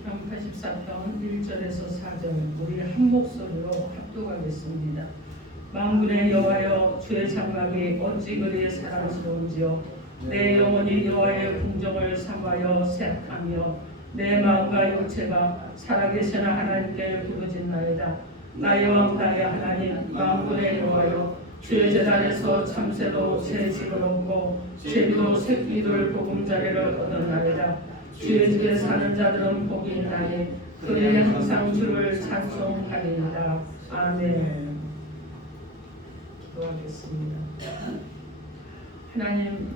시편 84편 1절에서 4절 우리 한 목소리로 합독하겠습니다. 만군의 여호와여, 주의 장막이 어찌 그리 사랑스러운지요. 내 영혼이 여호와의 궁정을 삼하여 새하며 내 마음과 육체가 살아계신 하나님께 부르짖나이다. 나의 왕 나의 하나님, 만군의 여호와여, 주의 제단에서 참새도 새 집을 얻고 제비도 새끼들 보금자리를 얻었나이다. 주의 집에 사는 자들은 복이 있나니 그들이 항상 주를 찬송하리이다. 아멘. 기도하겠습니다. 하나님,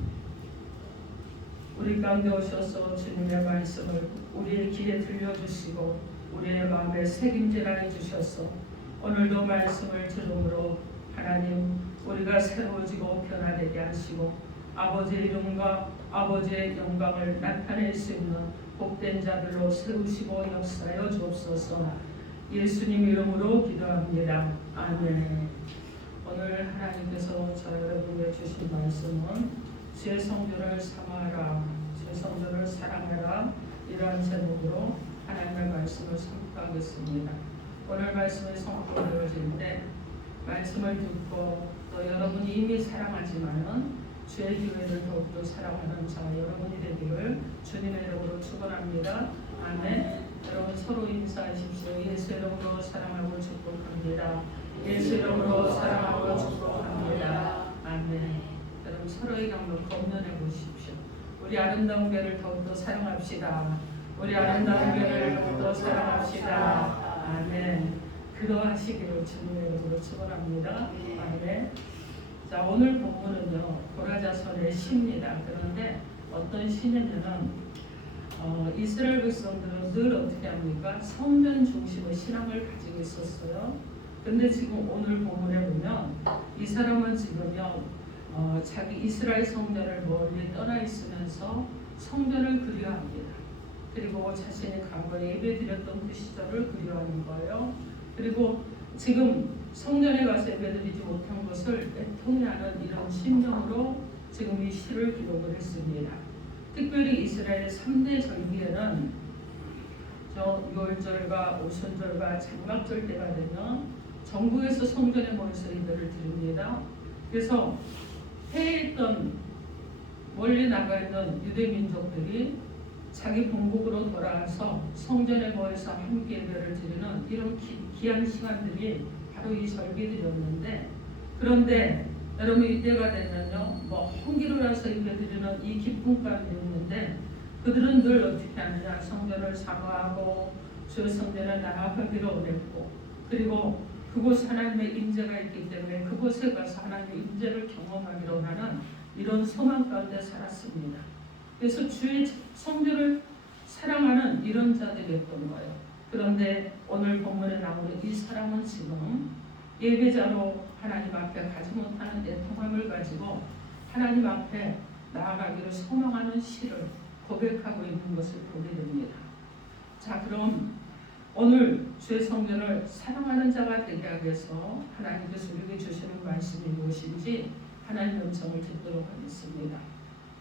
우리 가운데 오셔서 주님의 말씀을 우리의 귀에 들려주시고 우리의 마음에 새김질하여 주셔서 오늘도 말씀을 들음으로 하나님, 우리가 새로워지고 변화되게 하시고 아버지의 이름과 아버지의 영광을 나타낼 수 있는 복된 자들로 세우시고 역사하여 주옵소서. 예수님 이름으로 기도합니다. 아멘. 오늘 하나님께서 저 여러분에게 주신 말씀은 주의 성전을 삼아라, 주의 성전을 사랑하라, 이러한 제목으로 하나님의 말씀을 선포하겠습니다. 오늘 말씀이 선포되어질 때 말씀을 듣고 또 여러분이 이미 사랑하지만은 주의 교회를 더욱더 사랑하는 자 여러분이 되기를 주님의 이름으로 축원합니다. 아멘. 여러분 서로 인사하십시오. 예수 이름으로 사랑하고 축복합니다. 예수 이름으로 사랑하고 축복합니다. 아멘. 여러분 서로에게 한번 건면해 보십시오. 우리 아름다운 교회를 더욱더 사랑합시다. 우리 아름다운 교회를 더욱더 사랑합시다. 아멘. 그러하시기를 주님의 이름으로 축원합니다. 아멘. 자, 오늘 본문은요 고라자손의 시입니다. 그런데 어떤 시냐면은 이스라엘 백성들은 늘 어떻게 합니까? 성전 중심의 신앙을 가지고 있었어요. 근데 지금 오늘 본문에 보면 이 사람은 지금요 자기 이스라엘 성전을 멀리 떠나 있으면서 성전을 그리워합니다. 그리고 자신이 과거에 예배드렸던 그 시절을 그리워하는 거예요. 그리고 지금 성전에 가서 예배드리지 못한 것을 애통하는 이런 심령으로 지금 이 시를 기록을 했습니다. 특별히 이스라엘의 3대 절기에는 유월절과 오순절과 장막절 때가 되면 전국에서 성전에 모여서 예배를 드립니다. 그래서 해에 있던 멀리 나가 있는 유대 민족들이 자기 본국으로 돌아와서 성전에 모여서 함께 예배를 드리는 이런 귀한 시간들이 바로 이 절기들이었는데, 그런데 여러분 이때가 되면요 홍기를 해서 예배드리는 이 기쁨 가운데 있는데 그들은 늘 어떻게 하느냐, 성전을 사모하고 주 성전에 나아가기를 원했고, 그리고 그곳 하나님의 임재가 있기 때문에 그곳에 가서 하나님의 임재를 경험하기로 하는 이런 소망 가운데 살았습니다. 그래서 주의 성전을 사랑하는 이런 자들이었던 거예요. 그런데 오늘 본문에 나오는 이 사람은 지금 예배자로 하나님 앞에 가지 못하는 애통함을 가지고 하나님 앞에 나아가기를 소망하는 시를 고백하고 있는 것을 보게 됩니다. 자, 그럼 오늘 주의 성전을 사랑하는 자가 되게 하기 위해서 하나님께서 우리에게 주시는 말씀이 무엇인지 하나님의 음성을 듣도록 하겠습니다.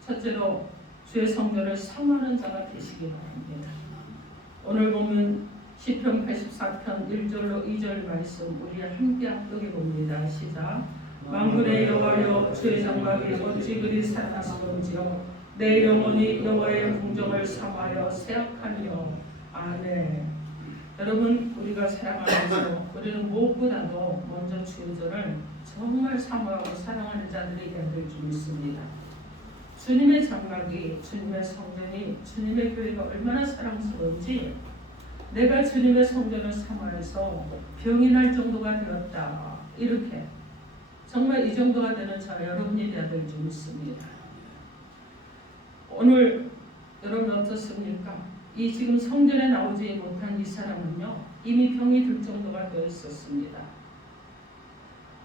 첫째로 주의 성전을 사모하는 자가 되시기 바랍니다. 오늘 보면 시편 84편 1절로 2절 말씀 우리 함께 합독해 봅니다. 시작. 만군의 여호와여, 주의 장막이 어찌 그리 사랑스러운지요. 내 영혼이 여호와의 궁정을 삼하여 새악하며. 아멘. 여러분, 우리가 사랑하면서 우리는 무엇보다도 먼저 주의 전을 정말 사모하고 사랑하는 자들에게 될 줄 믿습니다. 주님의 장막이, 주님의 성전이, 주님의 교회가 얼마나 사랑스러운지 내가 주님의 성전을 삼아서 병이 날 정도가 되었다. 이렇게 정말 이 정도가 되는 저 여러분이 되어야 될 줄 믿습니다. 오늘 여러분 어떻습니까? 이 지금 성전에 나오지 못한 이 사람은요 이미 병이 들 정도가 되어 있었습니다.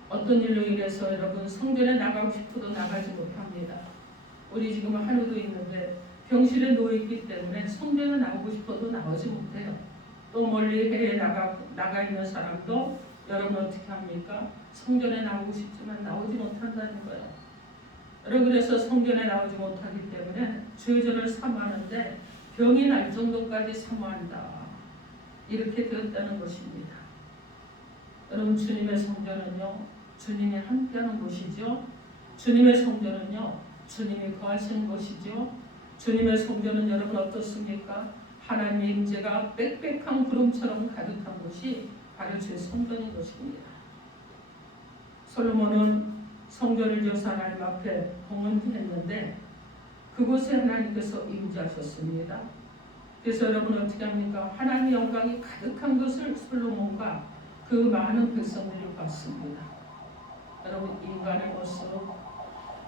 어떤 일로 인해서 여러분 성전에 나가고 싶어도 나가지 못합니다. 우리 지금 한우도 있는데 병실에 누워있기 때문에 성전에 나오고 싶어도 나오지 못해요. 또 멀리 해외에 나가 있는 사람도 여러분 어떻게 합니까? 성전에 나오고 싶지만 나오지 못한다는 거예요. 여러분 그래서 성전에 나오지 못하기 때문에 주의 전을 삼하는데 병이 날 정도까지 사모한다. 이렇게 되었다는 것입니다. 여러분, 주님의 성전은요, 주님이 함께하는 곳이죠. 주님의 성전은요, 주님이 거하시는 곳이죠. 주님의 성전은 여러분 어떻습니까? 하나님의 임재가 빽빽한 구름처럼 가득한 곳이 바로 제 성전인 것입니다. 솔로몬은 성전을 지어서 하나님 앞에 봉헌했는데 그곳에 하나님께서 임재하셨습니다. 그래서 여러분 어떻게 합니까? 하나님의 영광이 가득한 것을 솔로몬과 그 많은 백성들이 봤습니다. 여러분, 인간의 모습,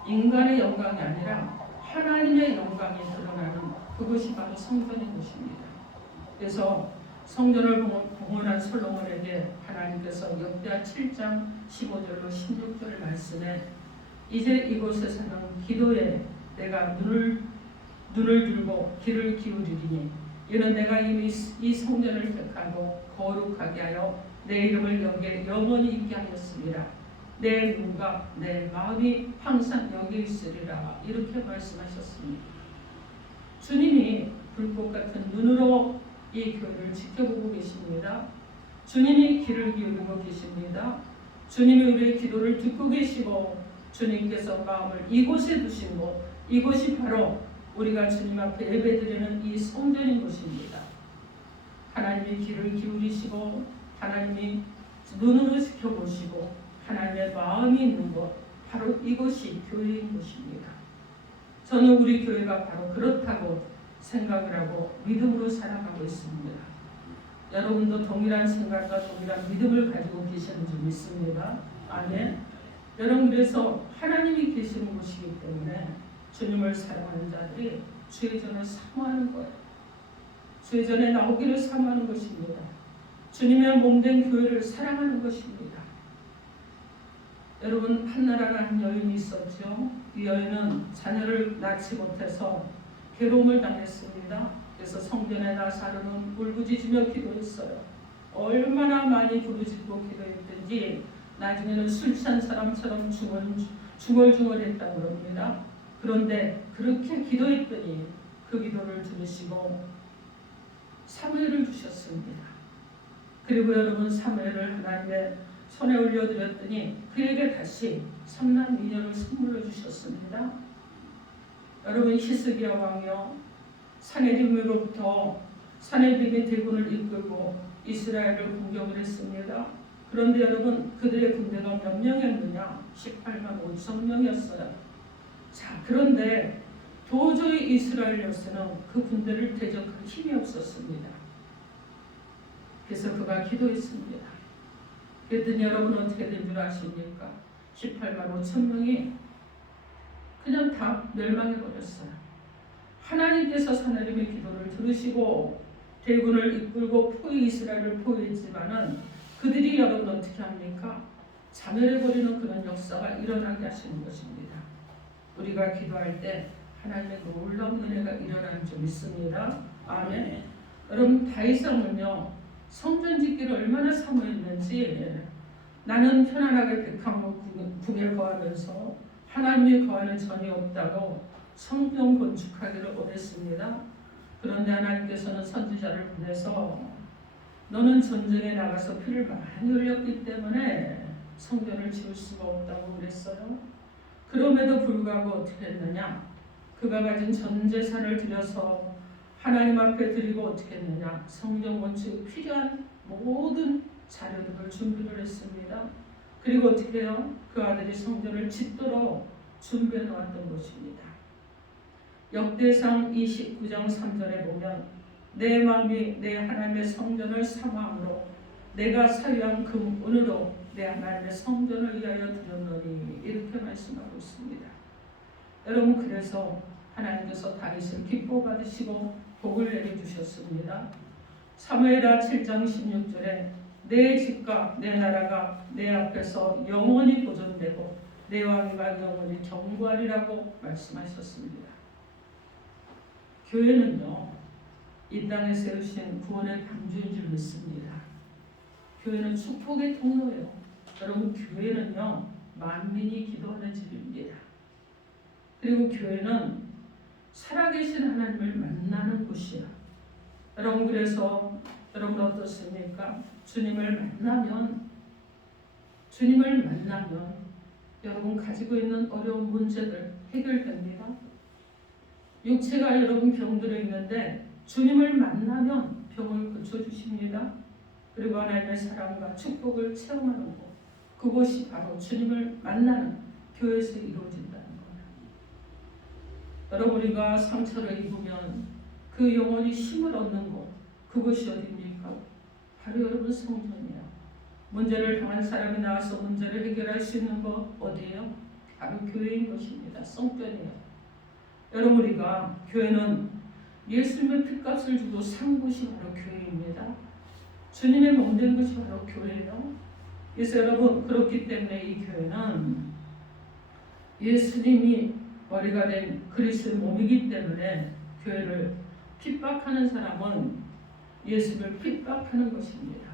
인간의 영광이 아니라 하나님의 영광이 드러나는 그것이 바로 성전인 것입니다. 그래서 성전을 봉헌한 솔로몬에게 하나님께서 역대하 7장 15절로 16절 말씀에 이제 이곳에서는 기도에 내가 눈을 들고 귀를 기울이리니 이는 내가 이미 이 성전을 택하고 거룩하게 하여 내 이름을 여기에 영원히 있게 하였습니다. 내 눈과 내 마음이 항상 여기 있으리라. 이렇게 말씀하셨습니다. 주님이 불꽃 같은 눈으로 이 교회를 지켜보고 계십니다. 주님이 귀를 기울이고 계십니다. 주님이 우리의 기도를 듣고 계시고 주님께서 마음을 이곳에 두시고 이곳이 바로 우리가 주님 앞에 예배드리는 이 성전인 것입니다. 하나님이 귀를 기울이시고 하나님이 눈으로 지켜보시고 하나님의 마음이 있는 곳, 바로 이것이 교회인 것입니다. 저는 우리 교회가 바로 그렇다고 생각을 하고 믿음으로 살아가고 있습니다. 여러분도 동일한 생각과 동일한 믿음을 가지고 계시는 줄 믿습니다. 아멘. 여러분, 그래서 하나님이 계시는 곳이기 때문에 주님을 사랑하는 자들이 주의 전을 사모하는 거예요. 주의 전에 나오기를 사모하는 것입니다. 주님의 몸된 교회를 사랑하는 것입니다. 여러분, 한나라라는 한 여인이 있었죠. 이 여인은 자녀를 낳지 못해서 괴로움을 당했습니다. 그래서 성전에 나사로는 울부짖으며 기도했어요. 얼마나 많이 부르짖고 기도했든지 나중에는 술 취한 사람처럼 중얼중얼했다고 합니다. 그런데 그렇게 기도했더니 그 기도를 들으시고 사무엘을 주셨습니다. 그리고 여러분, 사무엘을 하나님의 손에 올려드렸더니 그에게 다시 삼남 미녀를 선물로 주셨습니다. 여러분, 히스기야 왕이요, 사내립으로부터 사내립이 대군을 이끌고 이스라엘을 공격을 했습니다. 그런데 여러분, 그들의 군대가 몇 명이었느냐? 18만 5천 명이었어요. 자, 그런데 도저히 이스라엘 역사는 그 군대를 대적할 힘이 없었습니다. 그래서 그가 기도했습니다. 그랬더니 여러분 어떻게 된 줄 아십니까? 18만 5천 명이 그냥 다 멸망해버렸어요. 하나님께서 사내림의 기도를 들으시고 대군을 이끌고 이스라엘을 포위했지만은 그들이 여러분 어떻게 합니까? 자멸해버리는 그런 역사가 일어나게 하시는 것입니다. 우리가 기도할 때 하나님의 놀라운 은혜가 일어나는 줄 믿습니다. 아멘. 여러분, 다윗왕은요, 성전 짓기를 얼마나 사모했는지, 나는 편안하게 백향목궁에 거하면서 하나님이 거하는 전이 없다고 성전 건축하기를 원했습니다. 그런데 하나님께서는 선지자를 보내서 너는 전쟁에 나가서 피를 많이 흘렸기 때문에 성전을 지을 수가 없다고 그랬어요. 그럼에도 불구하고 어떻게 했느냐? 그가 가진 전 재산을 들여서 하나님 앞에 드리고 어떻게 했느냐? 성전 건축에 필요한 모든 자료들을 준비를 했습니다. 그리고 어떻게 해요? 그 아들이 성전을 짓도록 준비해 놓았던 것입니다. 역대상 29장 3절에 보면 내 마음이 내 하나님의 성전을 사모함으로 내가 사유한 금 은으로 내 하나님의 성전을 위하여 드렸노니, 이렇게 말씀하고 있습니다. 여러분, 그래서 하나님께서 다윗을 기뻐 받으시고 복을 내려주셨습니다. 사무엘하 7장 16절에 내 집과 내 나라가 내 앞에서 영원히 보존되고 내 왕위가 영원히 견고하리라고 말씀하셨습니다. 교회는요, 이 땅에 세우신 구원의 방주인 줄 믿습니다. 교회는 축복의 통로예요. 여러분, 교회는요, 만민이 기도하는 집입니다. 그리고 교회는 살아계신 하나님을 만나는 곳이야. 여러분, 그래서 여러분 어떻습니까? 주님을 만나면 여러분 가지고 있는 어려운 문제들 해결됩니다. 육체가 여러분 병들어 있는데 주님을 만나면 병을 고쳐주십니다. 그리고 하나님의 사랑과 축복을 체험하는 곳, 그곳이 바로 주님을 만나는 교회에서 이루어진다는 거예요. 여러분, 우리가 상처를 입으면 그 영혼이 힘을 얻는 곳, 그곳이 어디입니까? 바로 여러분 성전이에요. 문제를 당한 사람이 나와서 문제를 해결할 수 있는 곳 어디예요? 바로 교회인 것입니다. 성전이에요. 여러분, 우리가 교회는 예수님의 핏값을 주고 산 곳이 바로 교회입니다. 주님의 몸된 것이 바로 교회예요. 그래서 여러분, 그렇기 때문에 이 교회는 예수님이 머리가 된 그리스도의 몸이기 때문에 교회를 핍박하는 사람은 예수를 핍박하는 것입니다.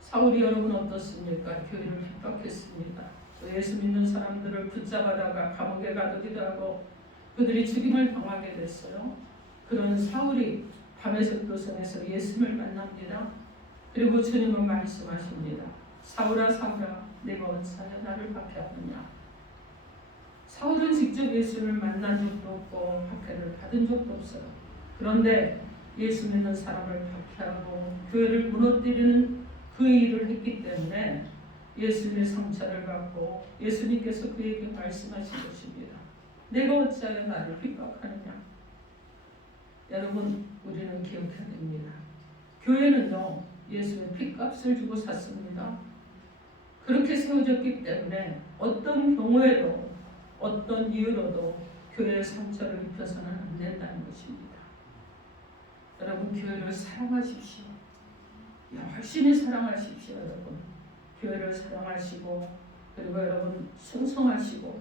사울이 여러분 어떻습니까? 교회를 핍박했습니다. 또 예수 믿는 사람들을 붙잡아다가 감옥에 가두기도 하고 그들이 죽임을 당하게 됐어요. 그런 사울이 밤에서 도성에서 예수님을 만납니다. 그리고 주님은 말씀하십니다. 사울아, 사울아, 내가 어찌하여 나를 박해하느냐. 사울은 직접 예수를 만난 적도 없고 박해를 받은 적도 없어요. 그런데 예수 믿는 사람을 박해하고 교회를 무너뜨리는 그 일을 했기 때문에 예수님의 상처를 받고 예수님께서 그에게 말씀하신 것입니다. 내가 어찌하여 나를 핍박하느냐. 여러분, 우리는 기억해야 됩니다. 교회는요, 예수의 핏값을 주고 샀습니다. 그렇게 세워졌기 때문에 어떤 경우에도 어떤 이유로도 교회의 상처를 입혀서는 안 된다는 것입니다. 여러분, 교회를 사랑하십시오. 열심히 사랑하십시오. 여러분, 교회를 사랑하시고, 그리고 여러분 순종하시고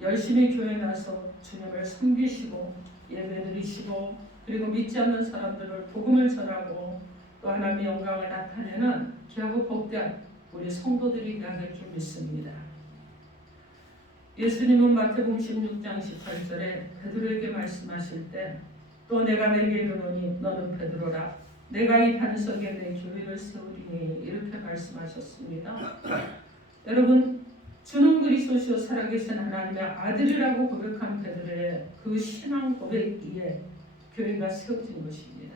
열심히 교회에 나서 주님을 섬기시고 예배드리시고, 그리고 믿지 않는 사람들을 복음을 전하고 또 하나님의 영광을 나타내는 귀하고 복된 우리 성도들이 되어야 될 줄 믿습니다. 예수님은 마태복음 16장 18절에 베드로에게 말씀하실 때 또 내가 내게 이르노니 너는 베드로라 내가 이 반석에 내 교회를 세우리니 이렇게 말씀하셨습니다. 여러분, 주는 그리스도시요 살아계신 하나님의 아들이라고 고백한 베드로의 그 신앙 고백 위에 교회가 세워진 것입니다.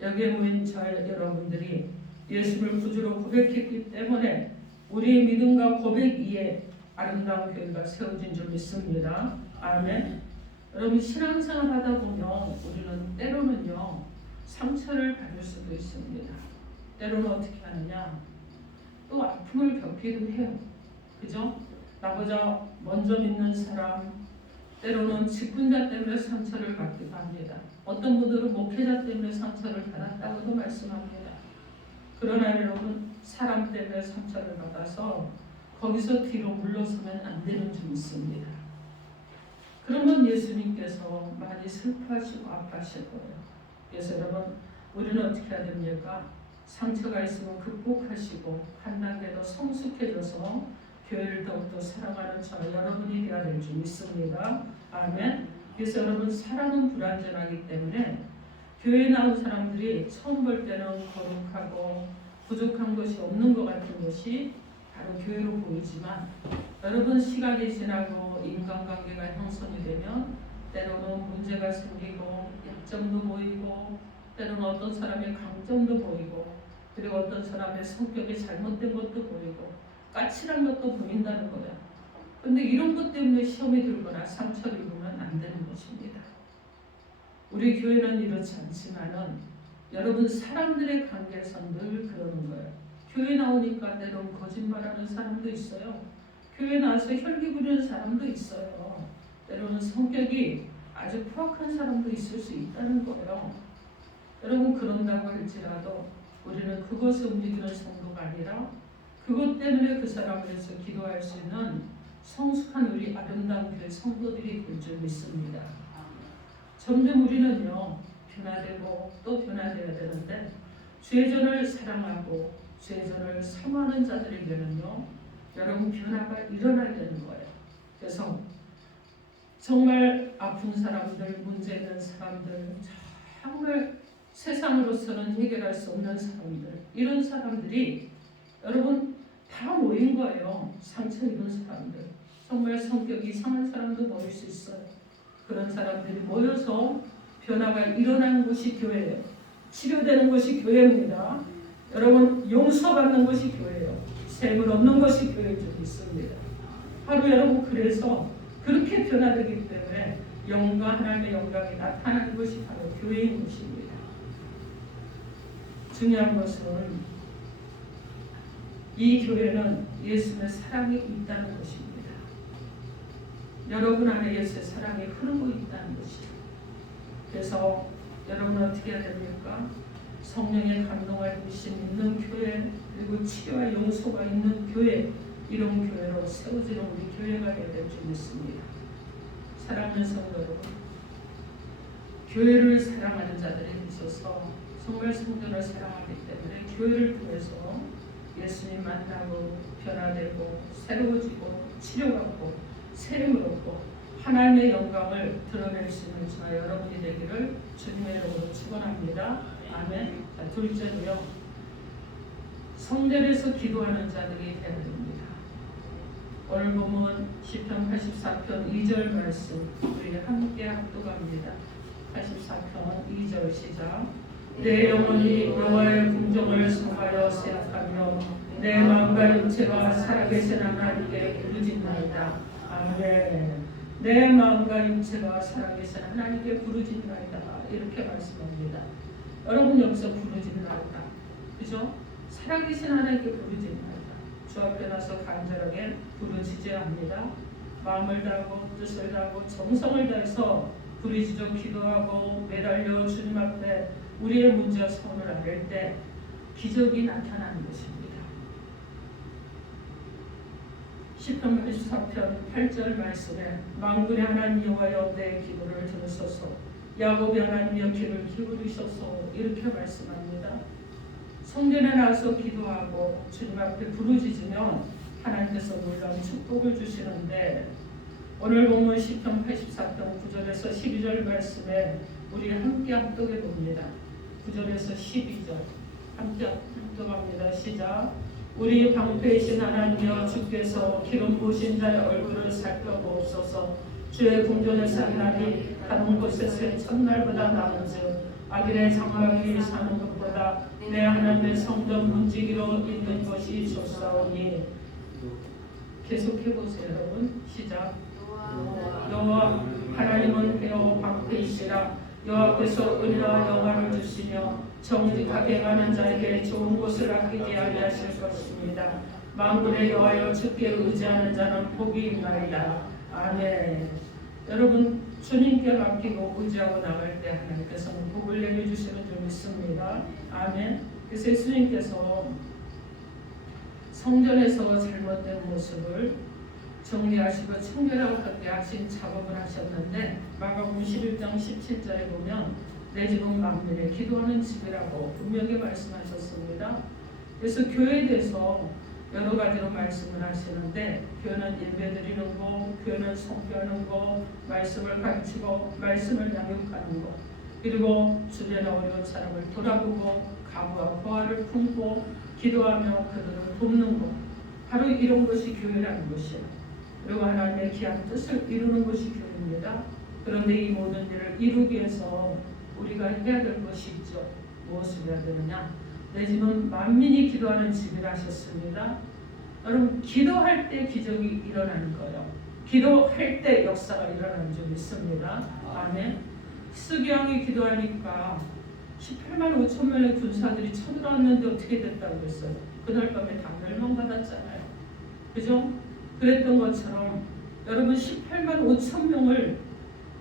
여기에 모인 저 여러분들이 예수를 구주로 고백했기 때문에 우리의 믿음과 고백 위에 아름다운 교회가 세워진 줄 믿습니다. 아멘. 여러분, 신앙생활 하다 보면 우리는 때로는요 상처를 받을 수도 있습니다. 때로는 어떻게 하느냐, 또 아픔을 겪기도 해요. 그죠? 나보다 먼저 믿는 사람, 때로는 직분자 때문에 상처를 받기도 합니다. 어떤 분들은 목회자 때문에 상처를 받았다고도 말씀합니다. 그러나 여러분, 사람 때문에 상처를 받아서 거기서 뒤로 물러서면 안 되는 줄 믿습니다. 그러면 예수님께서 많이 슬퍼하시고 아파하실 거예요. 그래서 여러분, 우리는 어떻게 해야 됩니까? 상처가 있으면 극복하시고 한 단계 더 성숙해져서 교회를 더욱더 사랑하는 저 여러분이 되어야 될 줄 믿습니다. 아멘. 그래서 여러분, 사랑은 불완전하기 때문에 교회에 나온 사람들이 처음 볼 때는 거룩하고 부족한 것이 없는 것 같은 것이 바로 교회로 보이지만, 여러분 시간이 지나고 인간관계가 형성이 되면 때로는 문제가 생기고 약점도 보이고, 때로는 어떤 사람의 강점도 보이고, 그리고 어떤 사람의 성격이 잘못된 것도 보이고 까칠한 것도 보인다는 거예요. 근데 이런 것 때문에 시험이 들거나 상처를 입으면 안 되는 것입니다. 우리 교회는 이렇지 않지만은 여러분, 사람들의 관계에서 늘 그러는 거예요. 교회 나오니까 때로는 거짓말하는 사람도 있어요. 교회 나와서 혈기 부리는 사람도 있어요. 때로는 성격이 아주 포악한 사람도 있을 수 있다는 거예요. 여러분, 그런다고 할지라도 우리는 그것에 움직이는 성도가 아니라 그것 때문에 그 사람을 위해서 기도할 수 있는 성숙한 우리 아름다운 교회 성도들이 될 줄 믿습니다. 점점 우리는요 변화되고 또 변화되어야 되는데, 죄전을 사랑하고 죄전을 사모하는 자들에게는요 여러분 변화가 일어나야 되는 거예요. 그래서 정말 아픈 사람들, 문제 있는 사람들, 정말 세상으로서는 해결할 수 없는 사람들, 이런 사람들이 여러분 다 모인 거예요. 상처 입은 사람들, 정말 성격이 이상한 사람도 모일 수 있어요. 그런 사람들이 모여서 변화가 일어나는 곳이 교회예요. 치료되는 곳이 교회입니다. 여러분 용서받는 것이 교회예요. 샘을 얻는 것이 교회에 좀 있습니다. 바로 여러분 그래서 그렇게 변화되기 때문에 영광, 하나님의 영광이 나타나는 것이 바로 교회인 것입니다. 중요한 것은 이 교회는 예수님의 사랑이 있다는 것입니다. 여러분 안에 예수의 사랑이 흐르고 있다는 것이죠. 그래서 여러분은 어떻게 해야 됩니까? 성령의 감동과 힘이심 있는 교회, 그리고 치료와 용서가 있는 교회, 이런 교회로 세워지는 우리 교회가 되어야 될 줄 믿습니다. 사랑하는 성도 여러분, 교회를 사랑하는 자들에 있어서 정말 성도를 사랑하기 때문에 교회를 통해서 예수님 만나고 변화되고 새로워지고 치료받고 세움을 얻고 하나님의 영광을 드러낼 수 있는 저와 여러분이 되기를 주님의 이름으로 축원합니다. 아멘. 자, 둘째로요, 성전에서 기도하는 자들이 되어야 됩니다. 오늘 보면 시편 84편 2절 말씀 우리 함께 합독합니다. 84편 2절 시작. 내 영혼이 여호와의 궁정을 성하여 생각하며 내 마음과 육체가 살아계신 하나님께 부르짖나이다. 아멘. 내 마음과 육체가 살아계신 하나님께 부르짖나이다. 이렇게 말씀합니다. 여러분 여기서 부르짖나이다. 그죠? 살아계신 하나님께 부르짖나이다. 주 앞에 나서 간절하게 부르짖어야 합니다. 마음을 다하고 뜻을 다하고 정성을 다해서 부르짖어 기도하고 매달려 주님 앞에 우리의 문제와 소원을 아뢰 때 기적이 나타나는 것입니다. 시편 84편 8절 말씀에 만군의 하나님 여호와여 내 기도를 들으소서, 야곱의 하나님여 귀를 기울이소서, 이렇게 말씀합니다. 성전에 나와서 기도하고 주님 앞에 부르짖으면 하나님께서 놀라운 축복을 주시는데, 오늘 본문 시편 84편 9절에서 12절 말씀에 우리 함께 합독해 봅니다. 9절에서 12절 함께 합독합니다. 시작. 우리 방패이신 하나님여, 주께서 기름 부으신 자의 얼굴을 살펴보옵소서. 주의 궁전에서 한 날이 가는 곳에서의 첫날보다 나은즉 악인의 장막이 사는 것보다 내 하나님의 성전 문지기로 있는 것이 좋사오니. 계속해보세요 여러분. 시작. 여호와 하나님은 여호와 방패이시라. 여호와께서 은혜와 영광을 주시며 정직하게 행하는 자에게 좋은 곳을 아끼게 하실 것입니다. 만군의 여호와여, 주께 의지하는 자는 복이 있나이다. 아멘. 여러분 주님께 맡기고 의지하고 나갈 때 하나님께서는 복을 내려주시는 줄 믿습니다. 아멘. 그래서 예수님께서 성전에서 잘못된 모습을 정리하시고 청결하게 하신 작업을 하셨는데, 마가복음 11장 17절에 보면 내 집은 만민의 기도하는 집이라고 분명히 말씀하셨습니다. 그래서 교회에 대해서 여러 가지로 말씀을 하시는데, 교회는 예배드리는 거, 교회는 성교하는 거, 말씀을 가르치고 말씀을 양육하는 거, 그리고 주변에 어려운 사람을 돌아보고 가부와 보화를 품고 기도하며 그들을 돕는 것, 바로 이런 것이 교회라는 것이에요. 그리고 하나님의 귀한 뜻을 이루는 것이 교회입니다. 그런데 이 모든 일을 이루기 위해서 우리가 해야 될 것이 있죠. 무엇을 해야 되느냐? 내 집은 만민이 기도하는 집이라 하셨습니다. 여러분 기도할 때 기적이 일어나는 거예요. 기도할 때 역사가 일어나는 줄 믿습니다. 아멘. 스기왕이 기도하니까 18만 5천 명의 군사들이 쳐들어왔는데 어떻게 됐다고 그랬어요? 그날 밤에 다 멸망받았잖아요. 그죠? 그랬던 것처럼 여러분 18만 5천 명을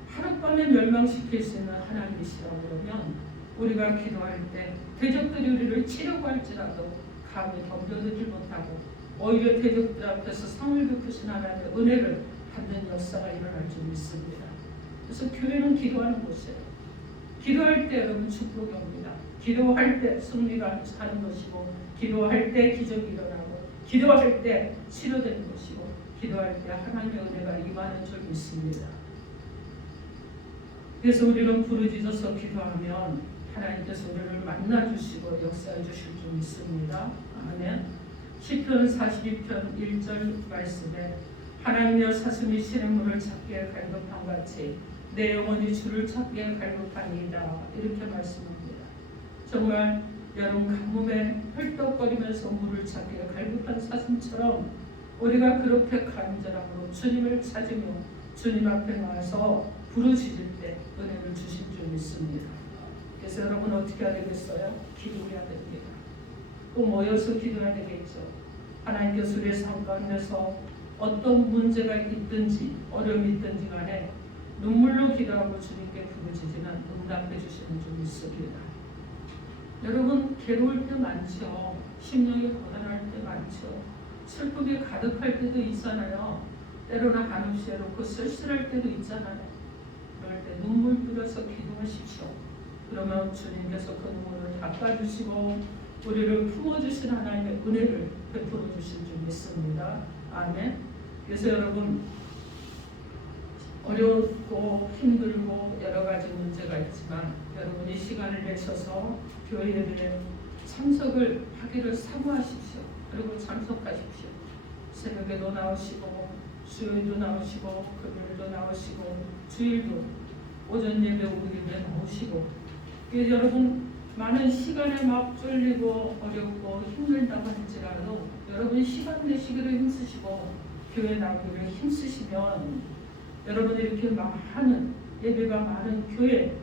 하룻밤에 멸망시킬 수 있는 하나님이시라고 그러면 우리가 기도할 때 대적들이 우리를 치려고 할지라도 감히 덤벼들지 못하고 오히려 대적들 앞에서 상을 베푸신 하나님의 은혜를 받는 역사가 일어날 줄 믿습니다. 그래서 교회는 기도하는 곳이에요. 기도할 때 여러분 축복이 옵니다. 기도할 때 승리가 하는 것이고, 기도할 때 기적이 일어나고, 기도할 때 치료되는 것이고, 기도할 때 하나님의 은혜가 임하는 줄 믿습니다. 그래서 우리는 부르짖어서 기도하면 하나님께서 우리를 만나주시고 역사해 주실 줄 믿습니다. 아멘. 시편 42편 1절 말씀에 하나님여 사슴이 시냇물을 찾기에 갈급한 같이 내 영혼이 주를 찾기에 갈급하니이다. 이렇게 말씀합니다. 정말 여러분 가뭄에 헐떡거리면서 물을 찾기에 갈급한 사슴처럼 우리가 그렇게 간절함으로 주님을 찾으며 주님 앞에 나와서 부르짖을 때 은혜를 주실 줄 믿습니다. 그래서 여러분 어떻게 해야 되겠어요? 기도해야 됩니다. 꼭 모여서 기도해야 되겠죠. 하나님께서 우리의 삶 가운데서 어떤 문제가 있든지 어려움이 있든지 간에 눈물로 기도하고 주님께 부르짖으면 응답해 주시는 줄 믿습니다. 여러분 괴로울 때 많죠. 심령이 고단할 때 많죠. 슬픔이 가득할 때도 있잖아요. 때로는 한없이 해놓고 쓸쓸할 때도 있잖아요. 그럴 때 눈물 뿌려서 기도하십시오. 그러면 주님께서 그 눈물을 닦아주시고 우리를 품어주신 하나님의 은혜를 베풀어 주실 줄 믿습니다. 아멘. 그래서 여러분 어렵고 힘들고 여러 가지 문제가 있지만 여러분이 시간을 내셔서 교회 예배에 참석을 하기를 사모하십시오. 그리고 참석하십시오. 새벽에도 나오시고 수요일도 나오시고 금요일도 나오시고 주일도 오전 예배 오후 예배 나오시고 여러분 많은 시간에 막 쫄리고 어렵고 힘들다고 할지라도 여러분 시간 내시기를 힘쓰시고 교회 나오기를 힘쓰시면 여러분 이렇게 많은 예배가 많은 교회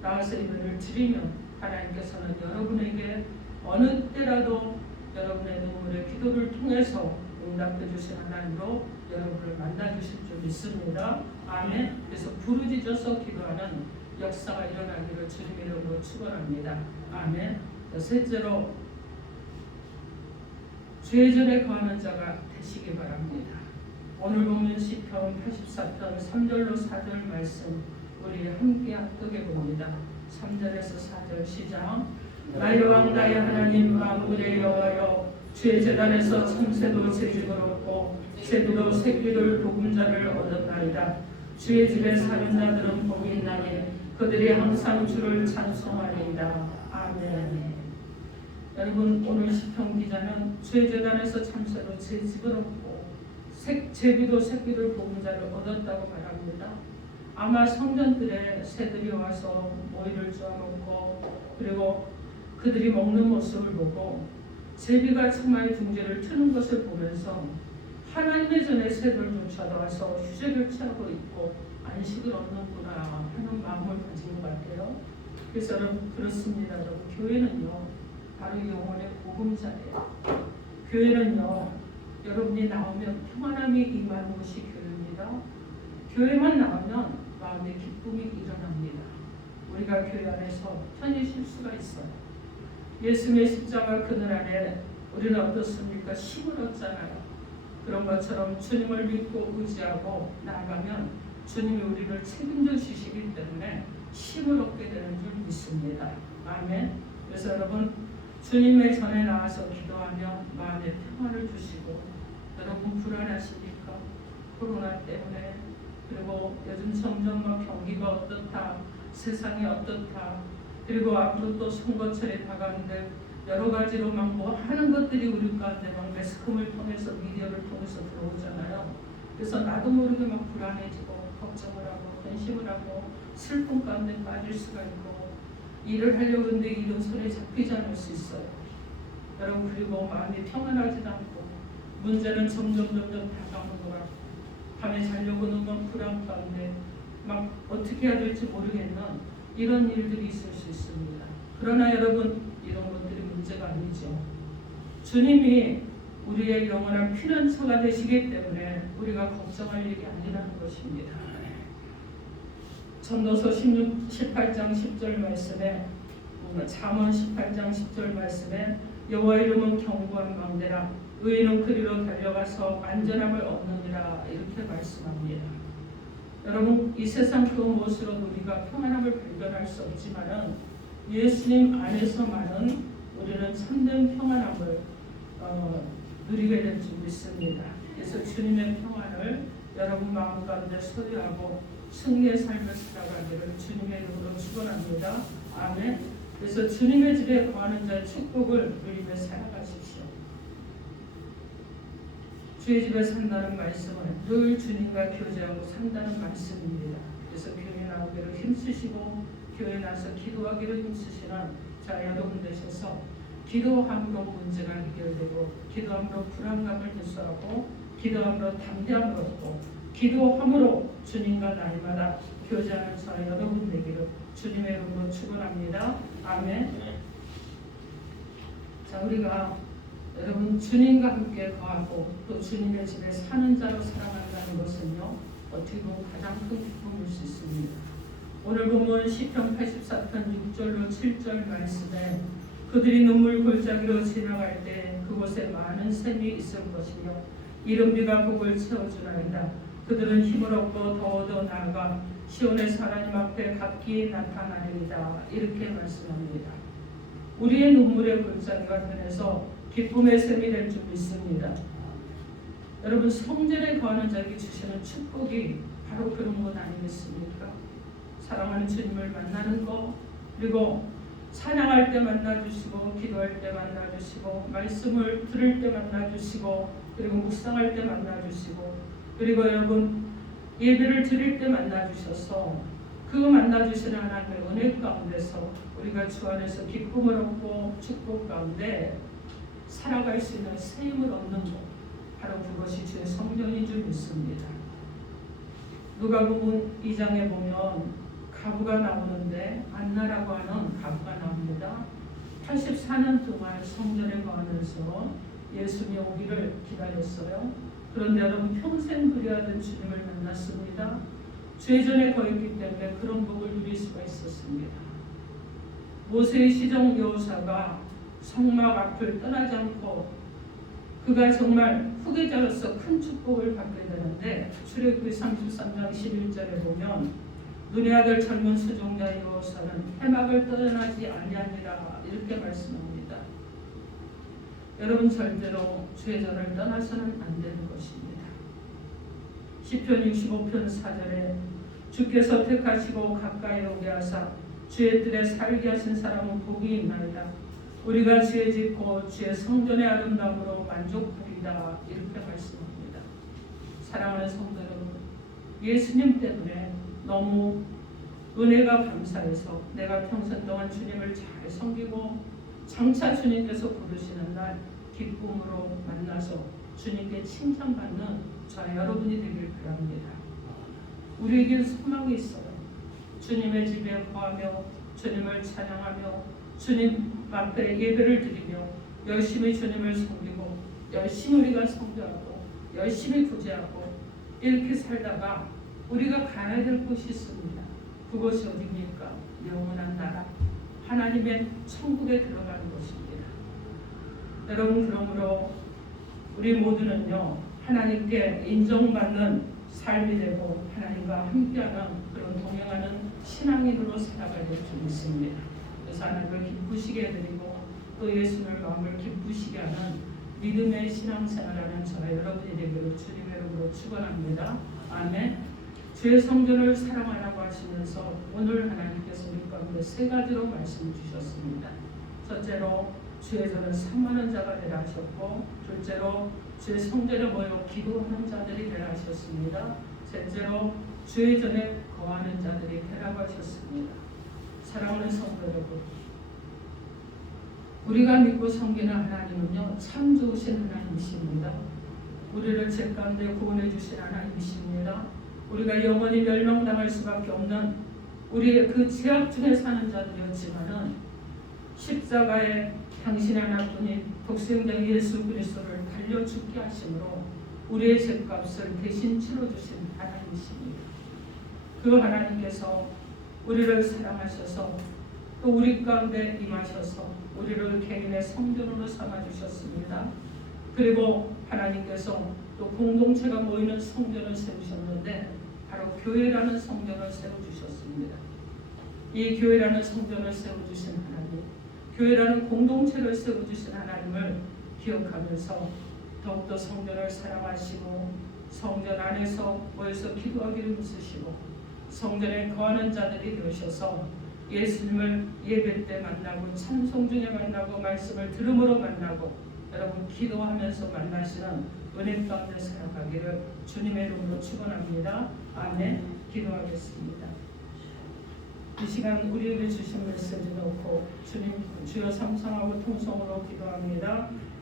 나와서 예배를 드리면 하나님께서는 여러분에게 어느 때라도 여러분의 눈물의 기도를 통해서 응답해 주신 하나님으로 여러분을 만나 주실 줄 믿습니다. 아멘. 그래서 부르짖어서 기도하는 역사가 일어나기를 주님의 이름으로 축원합니다. 아멘. 셋째로 죄전에 거하는 자가 되시기 바랍니다. 오늘 보면 시편 84편 3절로 4절 말씀 우리 함께 합독해 봅니다. 3절에서 4절 시작. 나의 왕 나의 하나님 만군의 여호와여 주의 제단에서 참새도 채집을 얻고 새도 새끼를 보금자를 얻었나이다. 주의 집에 사는 자들은 복이 있나니 그들이 항상 주를 찬송하리이다. 아멘. 여러분 오늘 시편 기자는 주의 제단에서 참새도 채집을 얻고 제비도 새끼를 보금자를 얻었다고 말합니다. 아마 성전들에 새들이 와서 모이를 쪼아먹고 그리고 그들이 먹는 모습을 보고 제비가 청마의 둥지를 트는 것을 보면서 하나님의 전에 새들 쫓아와서 휴식을 취하고 있고 안식을 얻는구나 하는 마음을 가진 것 같아요. 그래서 여러분 그렇습니다. 여러분 교회는요 바로 영혼의 보금자예요. 교회는요 여러분이 나오면 평안함이 임하는 것이 교회입니다. 교회만 나오면 마음의 기쁨이 일어납니다. 우리가 교회 안에서 편히 쉴 수가 있어요. 예수님의 십자가 그늘 안에 우리는 어떻습니까? 힘을 얻잖아요. 그런 것처럼 주님을 믿고 의지하고 나아가면 주님이 우리를 책임져 주시기 때문에 힘을 얻게 되는 줄 믿습니다. 아멘. 그래서 여러분 주님의 전에 나와서 기도하면 마음의 평안을 주시고 여러분 불안하십니까? 코로나 때문에 그리고 요즘 점점 막 경기가 어떻다 세상이 어떻다 그리고 앞으로 또 선거철이 다가오는데 여러 가지로 막 뭐 하는 것들이 우리 가운데 막 매스컴을 통해서 미디어를 통해서 들어오잖아요. 그래서 나도 모르게 막 불안해지고 걱정을 하고 근심을 하고 슬픔 가운데 빠질 수가 있고 일을 하려고 하는데 일은 손에 잡히지 않을 수 있어요. 여러분 그리고 마음이 평안하지도 않고 문제는 점점 다가오는 것 같고 밤에 자려고 누면 불안 가운데 막 어떻게 해야 될지 모르겠는 이런 일들이 있을 수 있습니다. 그러나 여러분 이런 것들이 문제가 아니죠. 주님이 우리의 영원한 피난처가 되시기 때문에 우리가 걱정할 일이 아니라는 것입니다. 전도서 18장 10절 말씀에 잠언 18장 10절 말씀에 여호와의 이름은 견고한 망대라 의인은 그리로 달려가서 안전함을 얻느니라 이렇게 말씀합니다. 여러분 이 세상 그 무엇으로도 우리가 평안함을 발견할 수 없지만은 예수님 안에서만은 우리는 참된 평안함을 누리게 될 줄 믿습니다. 그래서 주님의 평안을 여러분 마음 가운데 소유하고 승리의 삶을 살아가기를 주님의 이름으로 축원합니다. 아멘. 그래서 주님의 집에 거하는 자의 축복을 누리며 살아가십시오. 주의 집에 산다는 말씀은 늘 주님과 교제하고 산다는 말씀입니다. 그래서 교회 나오기를 힘쓰시고 교회 나서 기도하기를 힘쓰시는 자 여러분 되셔서 기도함으로 문제가 해결되고 기도함으로 불안감을 해소하고 기도함으로 담대함을 얻고 기도함으로 주님과 날마다 교제하는 자 여러분 되기를 주님의 이름으로 축원합니다. 아멘. 자, 우리가 여러분 주님과 함께 거하고 또 주님의 집에 사는 자로 살아간다는 것은요, 어떻게 보면 가장 큰 기쁨일 수 있습니다. 오늘 보면 시편 84편 6절로 7절 말씀에 그들이 눈물 골짜기로 지나갈 때 그곳에 많은 샘이 있을 것이며 이른 비가 복을 채워주나이다. 그들은 힘을 얻고 더 나아가 시온에서 하나님 앞에 각기 나타나리이다. 이렇게 말씀합니다. 우리의 눈물의 골짜기가 변해서 기쁨의 샘이 될 줄 믿습니다. 여러분 성전에 거하는 자에게 주시는 축복이 바로 그런 것 아니겠습니까? 사랑하는 주님을 만나는 것, 그리고 찬양할 때 만나주시고 기도할 때 만나주시고 말씀을 들을 때 만나주시고 그리고 묵상할 때 만나주시고 그리고 여러분 예배를 드릴 때 만나주셔서 그 만나주시는 하나님의 은혜 가운데서 우리가 주 안에서 기쁨을 얻고 축복 가운데 살아갈 수 있는 새 힘을 얻는 것, 바로 그것이 주의 성전인 줄 믿습니다. 누가복음 2장에 보면 가부가 나오는데 안나라고 하는 가부가 나옵니다. 84년 동안 성전에 거하면서 예수님이 오기를 기다렸어요. 그런데 여러분 평생 그리하던 주님을 만났습니다. 죄전에 거했기 때문에 그런 복을 누릴 수가 있었습니다. 모세의 시종 여호사가 성막 앞을 떠나지 않고 그가 정말 후계자로서 큰 축복을 받게 되는데 출애굽기 33장 11절에 보면 눈의 아들 젊은 수종자 여호사는 해막을 떠나지 아니하니라 이렇게 말씀합니다. 여러분 절대로 죄전을 떠나서는 안 되는 것입니다. 시편 65편 4절에 주께서 택하시고 가까이 오게 하사 주의 뜰에 살게 하신 사람은 복이 있나이다. 우리가 지혜 짓고 주의 성전의 아름다움으로 만족하리다 이렇게 말씀합니다. 사랑하는 성도 여러분, 예수님 때문에 너무 은혜가 감사해서 내가 평생 동안 주님을 잘 섬기고 장차 주님께서 부르시는 날 기쁨으로 만나서 주님께 칭찬받는 저와 여러분이 되길 바랍니다. 우리에게 소망이 있어요. 주님의 집에 거하며 주님을 찬양하며 주님 앞에 예배를 드리며 열심히 주님을 섬기고 열심히 우리가 성교하고 열심히 구제하고 이렇게 살다가 우리가 가야 될 곳이 있습니다. 그것이 어디입니까? 영원한 나라, 하나님의 천국에 들어가는 것입니다. 여러분 그러므로 우리 모두는요 하나님께 인정받는 삶이 되고 하나님과 함께하는 그런 동행하는 신앙인으로 살아가야 될 줄 믿습니다. 그래서 하나님을 기쁘시게 해드리고 또 예수님을 마음을 기쁘시게 하는 믿음의 신앙생활하는 저와 여러분이 되기를 주님의 이름으로 축원합니다. 아멘. 주의 성전을 사랑하라고 하시면서 오늘 하나님께서 우리 가운데 세 가지로 말씀 주셨습니다. 첫째로 주의 전을 삼하는 자가 되라 하셨고, 둘째로 주의 성전에 모여 기도하는 자들이 되라 하셨습니다. 셋째로 주의 전에 거하는 자들이 되라고 하셨습니다. 사랑하는 성도 여러분, 우리가 믿고 섬기는 하나님은요 참 좋으신 하나님이십니다. 우리를 죄 가운데 구원해 주신 하나님이십니다. 우리가 영원히 멸망당할 수밖에 없는 우리의 그 죄악 중에 사는 자들이었지만은 십자가에 당신의 하나뿐인 독생자 예수 그리스도를 달려 죽게 하심으로 우리의 죄값을 대신 치러주신 하나님이십니다. 그 하나님께서 우리를 사랑하셔서 또 우리 가운데 임하셔서 우리를 개인의 성전으로 삼아주셨습니다. 그리고 하나님께서 또 공동체가 모이는 성전을 세우셨는데 바로 교회라는 성전을 세워주셨습니다. 이 교회라는 성전을 세워주신 하나님, 교회라는 공동체를 세워주신 하나님을 기억하면서 더욱더 성전을 사랑하시고 성전 안에서 모여서 기도하기를 힘쓰시고 성전에 거하는 자들이 되셔서 예수님을 예배 때 만나고 찬송 중에 만나고 말씀을 들음으로 만나고 여러분 기도하면서 만나시는 은혜 가운데 살아가기를 주님의 이름으로 축원합니다. 아멘. 기도하겠습니다. 이 시간 우리에게 주신 메시지 놓고 주님 주여 삼성하고 통성으로 기도합니다.